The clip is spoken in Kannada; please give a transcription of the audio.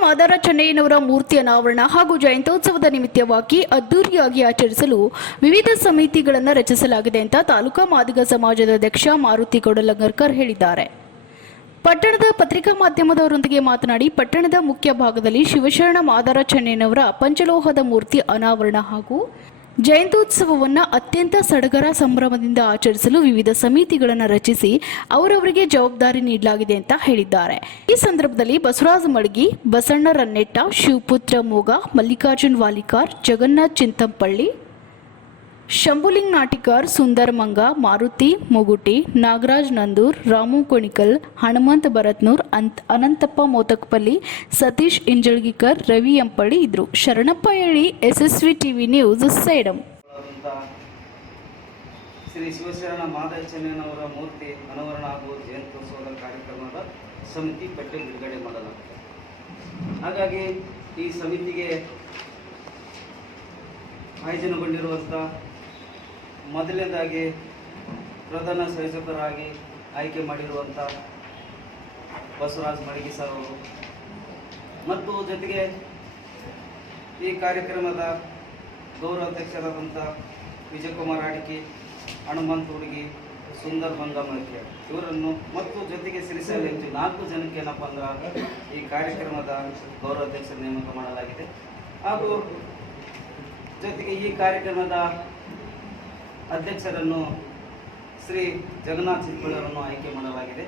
ಮಾದಾರ ಚೆನ್ನಯ್ಯನವರ ಮೂರ್ತಿ ಅನಾವರಣ ಹಾಗೂ ಜಯಂತ್ಯೋತ್ಸವದ ನಿಮಿತ್ತವಾಗಿ ಅದ್ದೂರಿಯಾಗಿ ಆಚರಿಸಲು ವಿವಿಧ ಸಮಿತಿಗಳನ್ನು ರಚಿಸಲಾಗಿದೆ ಅಂತ ತಾಲೂಕಾ ಮಾದಿಗ ಸಮಾಜದ ಅಧ್ಯಕ್ಷ ಮಾರುತಿ ಗೌಡಲಂಗರ್ಕರ್ ಹೇಳಿದ್ದಾರೆ. ಪಟ್ಟಣದ ಪತ್ರಿಕಾ ಮಾಧ್ಯಮದವರೊಂದಿಗೆ ಮಾತನಾಡಿ, ಪಟ್ಟಣದ ಮುಖ್ಯ ಭಾಗದಲ್ಲಿ ಶಿವಶರಣ ಮಾದಾರ ಚೆನ್ನಯ್ಯನವರ ಪಂಚಲೋಹದ ಮೂರ್ತಿ ಅನಾವರಣ ಹಾಗೂ ಜಯಂತ್ಯೋತ್ಸವವನ್ನು ಅತ್ಯಂತ ಸಡಗರ ಸಂಭ್ರಮದಿಂದ ಆಚರಿಸಲು ವಿವಿಧ ಸಮಿತಿಗಳನ್ನು ರಚಿಸಿ ಅವರವರಿಗೆ ಜವಾಬ್ದಾರಿ ನೀಡಲಾಗಿದೆ ಅಂತ ಹೇಳಿದ್ದಾರೆ. ಈ ಸಂದರ್ಭದಲ್ಲಿ ಬಸವರಾಜ ಮಡಗಿ, ಬಸಣ್ಣ ರನ್ನೆಟ್ಟ, ಶಿವಪುತ್ರ ಮೋಗ, ಮಲ್ಲಿಕಾರ್ಜುನ್ ವಾಲಿಕಾರ್, ಜಗನ್ನಾಥ್ ಚಿಂತಂಪಳ್ಳಿ ಶಂಭುಲಿಂಗ್ ನಾಟಿಕಾರ್ ಸುಂದರ್ ಮಂಗ, ಮಾರುತಿ, ಮುಗುಟಿ, ನಾಗರಾಜ್ ನಂದೂರ್, ರಾಮು ಕೊಣಿಕಲ್, ಹನುಮಂತ್ ಭರತ್ನೂರ್, ಅಂತ್, ಅನಂತಪ್ಪ ಮೋತಕ್ಪಲ್ಲಿ, ಸತೀಶ್ ಇಂಜಳ್ಗಿಕರ್, ರವಿ ಎಂಪಳ್ಳಿ ಇದ್ರು. ಶರಣಪ್ಪ ಹೇಳಿ V TV news Sedam. Shri Shivasharana Madaya ಮೂರ್ತಿ ಅನಾವರಣ ಹಾಗೂ ಜಯಂತ್ಯೋತ್ಸವದ ಕಾರ್ಯಕ್ರಮದ ಸಮಿತಿ ಪಟ್ಟಿ ಬಿಡುಗಡೆ ಮಾಡಲಾಗಿದೆ. ಹಾಗಾಗಿ ಈ ಸಮಿತಿಗೆ ಆಯೋಜನೆಗೊಂಡಿರುವಂಥ ಮೊದಲನೇದಾಗಿ ಪ್ರಧಾನ ಸಂಯೋಜಕರಾಗಿ ಆಯ್ಕೆ ಮಾಡಿರುವಂಥ ಬಸವರಾಜ್ ಮಡಗಿ ಸರ್ ಅವರು. ಮತ್ತು ಜೊತೆಗೆ ಈ ಕಾರ್ಯಕ್ರಮದ ಗೌರವಾಧ್ಯಕ್ಷರಾದಂಥ ವಿಜಯಕುಮಾರ್ ಅಡಿಕೆ, ಹನುಮಂತ ಹುಡುಗಿ, ಸುಂದರ್ ಬಂಗಮಕ್ಕೆ ಇವರನ್ನು ಮತ್ತು ಜೊತೆಗೆ ಸಿರಿಸಲ್ ಎಂಜು ನಾಲ್ಕು ಜನಕ್ಕೆ ಏನಪ್ಪ ಅಂದ್ರೆ ಈ ಕಾರ್ಯಕ್ರಮದ ಗೌರವಾಧ್ಯಕ್ಷರ ನೇಮಕ ಮಾಡಲಾಗಿದೆ. ಹಾಗೂ ಜೊತೆಗೆ ಈ ಕಾರ್ಯಕ್ರಮದ ಅಧ್ಯಕ್ಷರನ್ನು ಶ್ರೀ ಜಗನ್ನಾಥ್ ಚಿಕ್ಕಳವರನ್ನು ಆಯ್ಕೆ ಮಾಡಲಾಗಿದೆ.